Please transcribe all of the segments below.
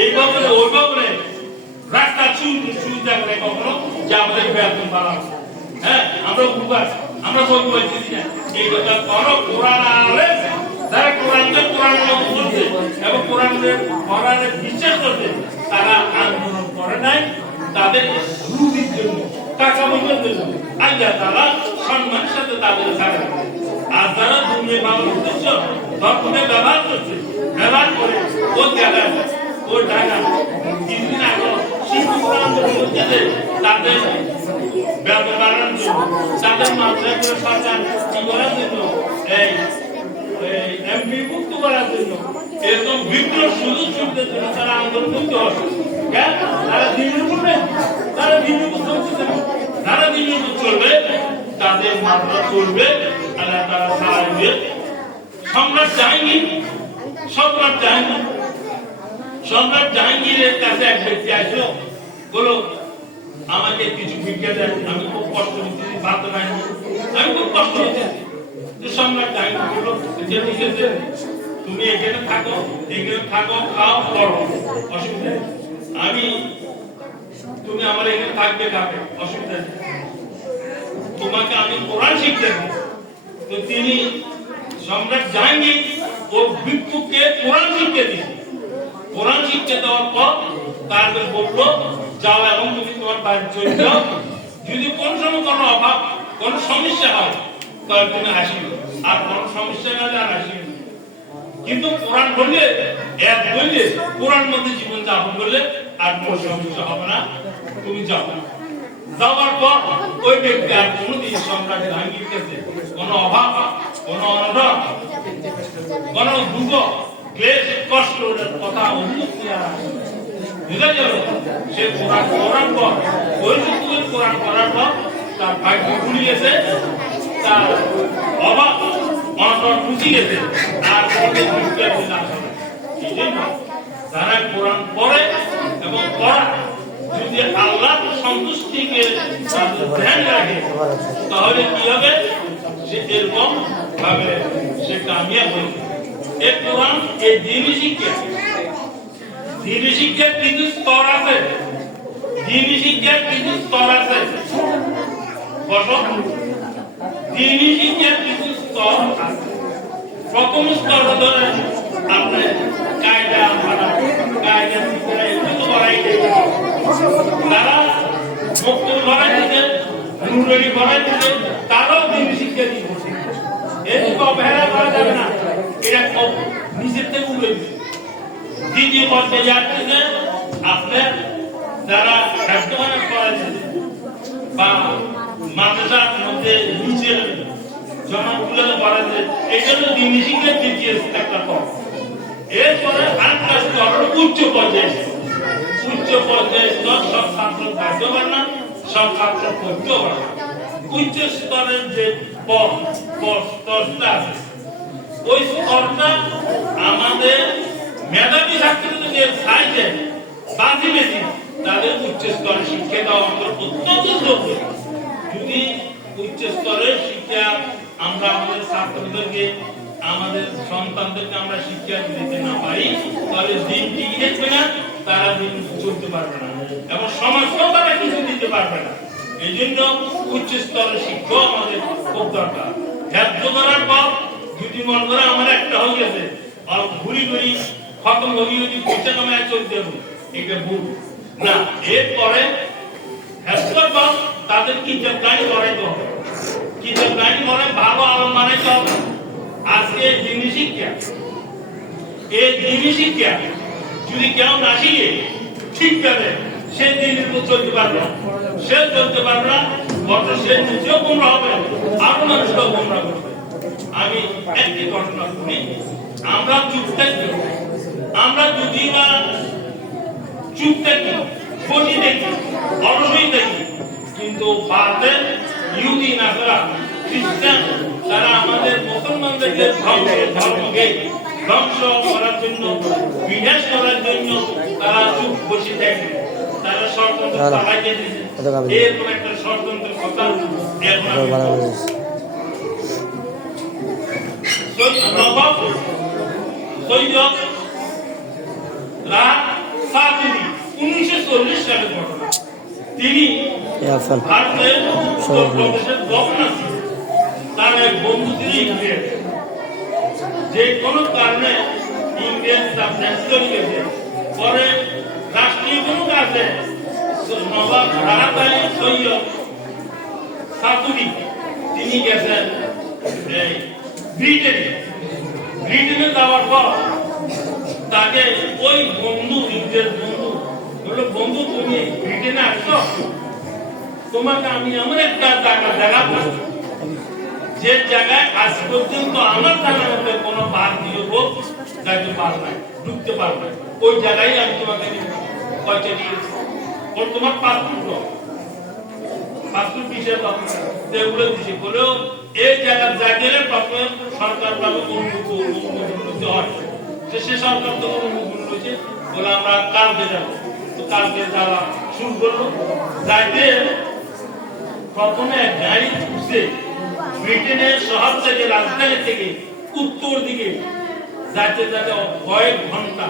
এই ভবনে ওই ভবনে রাস্তা সুবিধা করে কখনো যে আমাদের বেতন বাড়া। হ্যাঁ, আমরা বুঝবার আমরা বলতে পারছি না এই কথা কোনো কোরআন আলে যারা কোরআনের করছে এবং কোরআনের বিশ্বাস করছে তারা আন্দোলন করে নাই তাদের রুজির জন্য টাকা পয়সার জন্য। আল্লাহ তাআলা সম্মানের সাথে তাদের ছাড়ে। আর যারা দুনিয়া বাবার উদ্দেশ্য ধর্মকে ব্যবহার করছে ব্যবহার করে ও জায়গায় ও টাকা কিছুদিন আগে শিশু আন্দোলন করছে তাদের বেতন বাড়ানোর জন্য তাদের মাত্রা করে সরকার কি করার জন্য এই এমপি মুক্ত করার জন্য এরকম বিভিন্ন সুযোগ সুবিধার জন্য তারা আন্দোলন করতে হবে। তারা দিনের করবে তারা দিনের চলছে তারা দিনের চলবে তাদের মাত্রা চলবে আল্লাহ তারা সাহায্য। সম্রাট জাহাঙ্গীরের কাছে এক ব্যক্তি আসলো বলো আমাকে কিছু ভিক্ষা দেন, আমি খুব কষ্ট হচ্ছে ভাত নাই, আমি খুব কষ্ট হচ্ছে। সম্রাট জাহাঙ্গীর বললো ঠিক আছে তুমি এখানে থাকো খাও পড়ো অসুবিধা নেই, আমি তুমি আমার এখানে থাকবে খাবে অসুবিধা নেই, তোমাকে আমি কোরআন শিখতে দেবো। তো তিনি সম্রাট জাহাঙ্গীর ও ভিক্ষুককে কোরআন শিখতে দিয়েছে। কোরআন শিখতে দেওয়ার পর তারপর বললো যাও এবং তুমি তোমার বাড়ি চলে যাও, যদি কোন সময় কোনো অভাব কোন সমস্যা হয় তাহলে তুমি আসিবে, আর কোন সমস্যা না আর আসিবে। কিন্তু কোরআন বললে এক বললে কোরআন মধ্যে জীবন যাপন করলে আর কোন সমস্যা হবে না, তুমি যাও। যাওয়ার পর ওই ব্যক্তি আর কোনদিন সম্রাট জাহাঙ্গীর কাছে কোনো অভাব কোনো অনটন কোনো দুঃখ ক্লেশ কষ্ট কথা অনুভূতি বুঝা গেল। সে কোরআন করার পর ওই কোরআন করার পর তার ভাগ্য খুলে গেছে, তার অভাব অনটন মুছে গেছে, আর যারা কোরআন পড়ে এবং পড়া যদি আল্লাহর সন্তুষ্টিকে ধ্যান রাখে তাহলে কি হবে, সে এরকম ভাবে সে কামিয়াব হবে। এই কোরআন এই দ্বীনি শিক্ষার কিছু স্তর আছে, দ্বীনি শিক্ষার কিছু স্তর আছে, দ্বীনি শিক্ষার কিছু স্তর আছে। প্রথম স্তর ধরে আপনার কায়দা তারা বক্তব্য ভরাই দিতে নুরুরি ভরাই দিতে তারাও দ্বীনি শিক্ষা দিচ্ছে। এদিকে অবহেলা করা যাবে না, এটা খুব নিচের থেকে উঠে দিচ্ছে। দ্বিতীয় পর্যায়ে যাচ্ছে আপনার যারা স্বাস্থ্যবান করাচ্ছে বা মাদ্রাসার মধ্যে নিচের জমাগুলো করাচ্ছে, এই জন্য দ্বীনি শিক্ষার দ্বিতীয় একটা পর। এরপরে আরেকটা স্তর উচ্চ পর্যায়ে স্তর সব ছাত্র ভাগ্যবান না, সব ছাত্র পড়তেও না। উচ্চ স্তরের যে স্তরটা আছে ওই স্তরটা আমাদের মেধাবী ছাত্রদেরকে চাইছে বাজি বেশি তাদের উচ্চ স্তরের শিক্ষা দেওয়া অত্যন্ত জরুরি। যদি উচ্চ স্তরের শিক্ষা আমরা আমাদের ছাত্রদেরকে আমাদের সন্তানদেরকে আমরা শিক্ষা দিতে না পারি তাহলে দিন টিকে থাকবে না, তারা দিন চলতে পারবে না এবং সমাজকেও তারা কিছু দিতে পারবে না। এই জন্য উচ্চ স্তরের শিক্ষা আমাদের খুব দরকার। ধ্যান করার পর যদি মন করে আমার একটা হয়ে গেছে আর ঘুরি খতম হয়ে যদি পয়সা কামায় চলতে হবে, এটা ভুল না। এরপরে তাদের কিতাব গাড়ি করাইতে হবে, কিতাব গাড়ি করে ভালো আলম বানাইতে হবে। আজকে দ্বীনি শিক্ষা যদি কেউ না শিখে ঠিকভাবে সে দিনের উপর চলতে পারবে না, সে নিজেও গোমরাহ হবে, আরো মানুষকেও গোমরাহ করবে। আমি একটি ঘটনা শুনি, আমরা চুপ থাকি, আমরা যদি বা চুপ থাকি বসে দেখি অলসই দেখি, কিন্তু ভারতের ইহুদি নাসারা খ্রিস্টান তারা আমাদের মুসলমানদেরকে ধর্মকে ধ্বংস করার জন্য বিনাশ করার জন্য তারা চুপ বসে থাকে, তারা ষড়যন্ত্র চালাইতে দিয়েছে। এরকম একটা ষড়যন্ত্রের কথা সাতুরি 1940 সালের ঘটনা। তিনি ভারতের উত্তরপ্রদেশের গভর্নর ছিলেন। তার এক বন্ধু ছিল ইংরেজ। যে কোনো কারণে ইংরেজ তার দায়িত্ব নিয়েছে। পরে রাষ্ট্রীয় কোনো কাজে নবাব রাহাতাই সৈয়দ সাতুরি তিনি গেছেন ব্রিটেনে যাওয়ার পর তাকে ওই বন্ধু ইংরেজ বন্ধু বললো, বন্ধু তুমি ব্রিটেনে আসছো, তোমাকে আমি এমন একটা জায়গা দেখাবো যে জায়গায় আজ পর্যন্ত আমার জানার মধ্যে কোনো ভারতীয় লোক যাইতে পারবে, ঢুকতে পারবে। ওই জায়গায় আমি তোমাকে পয়সা দিয়েছি। তোমার পাসপোর্ট বিষয়ে এগুলো দিচ্ছে বলেও এই জায়গার জায়গায় প্রথমে সরকার ভাবে অনুমোদিত হয়। সে সরকার তো অনুমোদন রয়েছে বলে আমরা কালকে যাবো। তো কালকে যাওয়া শুরু করলো। যাইতে প্রথমে গাড়ি উঠছে ব্রিটেনের শহর থেকে, রাজধানী থেকে উত্তর দিকে যাইতে যাতে কয়েক ঘন্টা,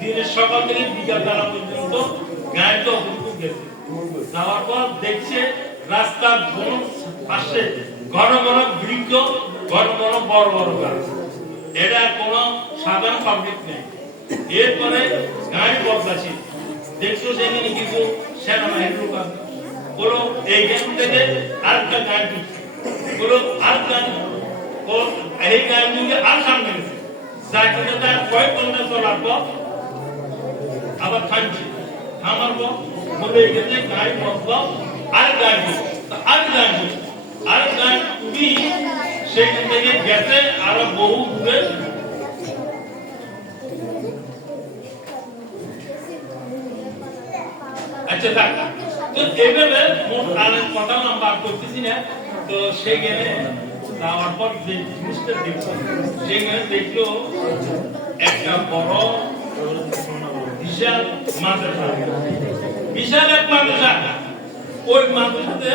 দিনের সকাল থেকে বিকাল বেলা পর্যন্ত গাড়িটা অবরুদ্ধ গেছে। যাওয়ার পর দেখছে রাস্তার পাশে ঘন ঘন বৃক্ষ, ঘন ঘন বড় বড় গাছ। এটা কোনো সাধারণ পাবলিক নেই। এরপরে গাড়ি বদলাছে, দেখছো সেখানে কিছু সেনাবাহিনীর লোক আছে। বলো এইখান থেকে আরেকটা গাড়ি ঢুকছে, বলো আর গাড়ি, এই গাড়ি ঢুকে আর সামনে গেছে। যাইতে যাতে কয়েক ঘন্টা চলার পর আবার থামছে। থামার পর বলে এখানে গাড়ি বদলাও, আর গাড়ি তুমি সেখান থেকে গেছে আরো বহু দূরে। আচ্ছা দেখ, তো এইভাবে মোট আরেক কথা নাম্বার করতেছি না। তো সেখানে যাওয়ার পর যে জিনিসটা দেখছো, সেখানে দেখলো একটা বড় বিশাল মাদ্রাসা, বিশাল এক মাদ্রাসা। ওই মাদ্রাসাতে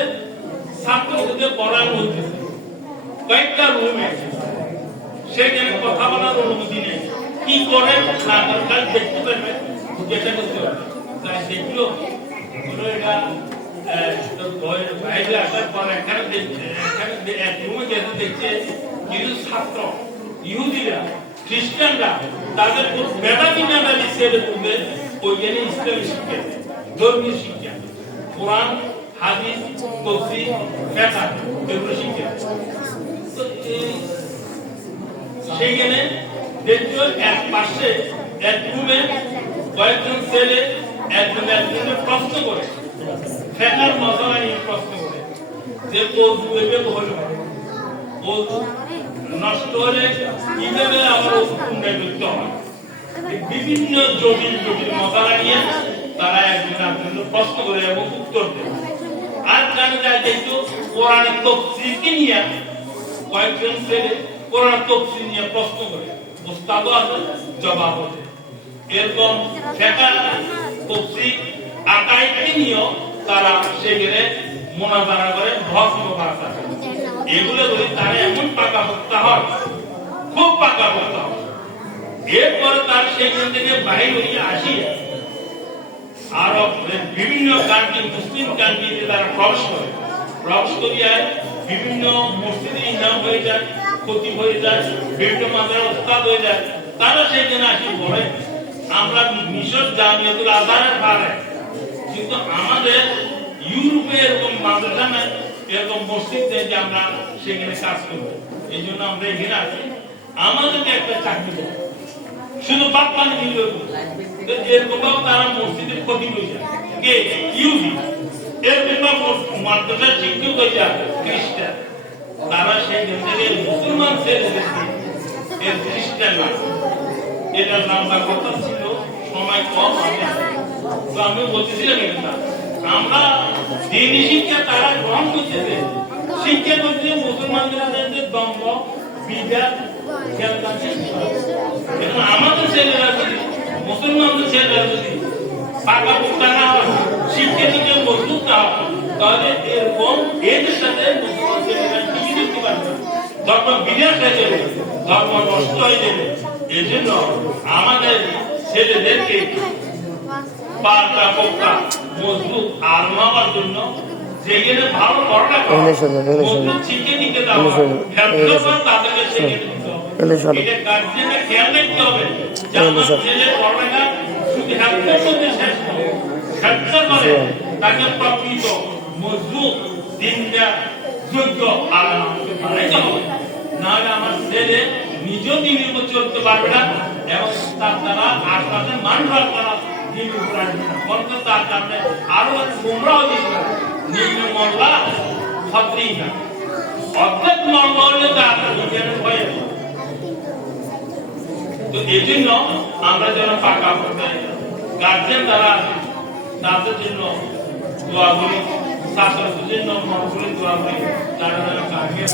ছাত্রদের পড়ানো হইতেছে, কয়েকটা রুম আছে। সেখানে কথা বলার অনুমতি নেই। কি করে না দরকার দেখতে পারবে, জিজ্ঞাসা করতে পারবে। তাই দেখলো এটা বাইরে আসার পর এখানে এক রুমে যেতে দেখছে কিছু ছাত্র ইহুদিরা, খ্রিস্টানরা তাদের মেধাবী ছেলে তুলে ওইখানে ইসলামী শিক্ষা, ধর্মীয় শিক্ষা, কোরআন, হাদিস, তাফসীর, ফিকহ এগুলো শিক্ষা। সেখানে দেখছো এক পাশে এক রুমে কয়েকজন ছেলে একজনের প্রশ্ন করে, ফিকহের মাসালা নিয়ে প্রশ্ন করে যে ওযু এভাবে হলো, ওযু নষ্ট হলে কিভাবে আমরা ওযু পুনরায় করতে হয়। বিভিন্ন জটিল মাসালা নিয়ে তারা একজন প্রশ্ন করে এবং উত্তর দেয়। আর জানা যায় যেহেতু কোরআনের তাফসীরকে নিয়ে কয়েকজন ছেলে কোরআনের তাফসীর নিয়ে প্রশ্ন করে, উস্তাদও আছে, জবাব আছে। এরকম ফিকহ, তাফসীর, আকাইদকে নিয়েও তারা সেখানে মুনাজারা করে, বহস মুবাহাসা করে। এগুলো বলি তারা এমন পাকা বক্তা হয়, খুব পাকা বক্তা হয়। এরপরে তার সেখান থেকে বাহির হয়ে আসি আরো বিভিন্ন কান্ট্রি, মুসলিম কান্ট্রিতে তারা প্রবেশ করিয়া বিভিন্ন মসজিদে ইমাম হয়ে যায়, খতিব হয়ে যায়, বিভিন্ন মাদ্রাসার উস্তাদ হয়ে যায়। তারা সেখানে আসি বলে আমরা মিশর জামিয়াতুল আজহারের পারে, কিন্তু আমাদের ইউরোপে এরকম মাদ্রাসা নাই, এরকম মসজিদ নেই যে আমরা সেখানে কাজ করবো। এই জন্য আমরা এখানে আছি, আমাদেরকে একটা চাকরি দেবো, শুধু বাপ পানি মিলবে। এরকম তারা মসজিদের ক্ষতি হয়ে যায়, কে ইহুদি, এরকম মাদ্রাসার শিক্ষক হয়ে যায় খ্রিস্টান। তারা সেই থেকে মুসলমান ছেলেদেরকে এর খ্রিস্টান না, এটার নামটা কথা ছিল, সময় কম হবে। তো আমি বলতেছিলাম এটা আমরা দিনী শিক্ষা তারা গ্রহণ করতেছে, শিক্ষা করতে মুসলমানদের দ্বন্দ্ব, বিবাদ, আমাদের ছেলেরা যদি, মুসলমানদের ছেলেরা যদি পাকা পোক্তা না হয়, শিক্ষা যদি মজবুত না হয়, তাহলে এরকম এদের সাথে মুসলমান ছেলেরা টিকে দেখতে পারবে, ধর্ম বিনাশ হয়ে যাবে, ধর্ম নষ্ট হয়ে যাবে। এই জন্য আমাদের ছেলেদেরকে পাকা পোকা মজবুত আলমা হওয়ার জন্য যেখানে ভালো পড়ালেখা মজবুত শিখে নিতে দেওয়া হেল্প তাদেরকে শিখে নিতে হবে। এটা গার্জিয়ানকে খেয়াল রাখতে হবে যে আমার ছেলে পড়ালেখা শুধু হেল্পের মধ্যে শেষ নয়, হেল্পের মানে তাকে প্রকৃত মজবুত দিনদার যোগ্য আলমা বানাইতে হবে। নাহলে আমার ছেলে নিজেও দিনের উপর চলতে পারবে না এবং তার দ্বারা আশপাশের মানুষরা তারা দিনের উপর আসবে না, বরং তার কারণে আরো গোমরাহ হয়ে যাবে। নিম্ন মহল্লা ছত্রিশ না অর্ধেক মহল্লা হলে তার বিজ্ঞানের ভয়ে। তো এই জন্য আমরা যেন পাকা পর্যায়ে গার্জেন দ্বারা তাদের জন্য দোয়া করি, ছাত্রদের জন্য মন করে দোয়া করি, তারা যেন কাজে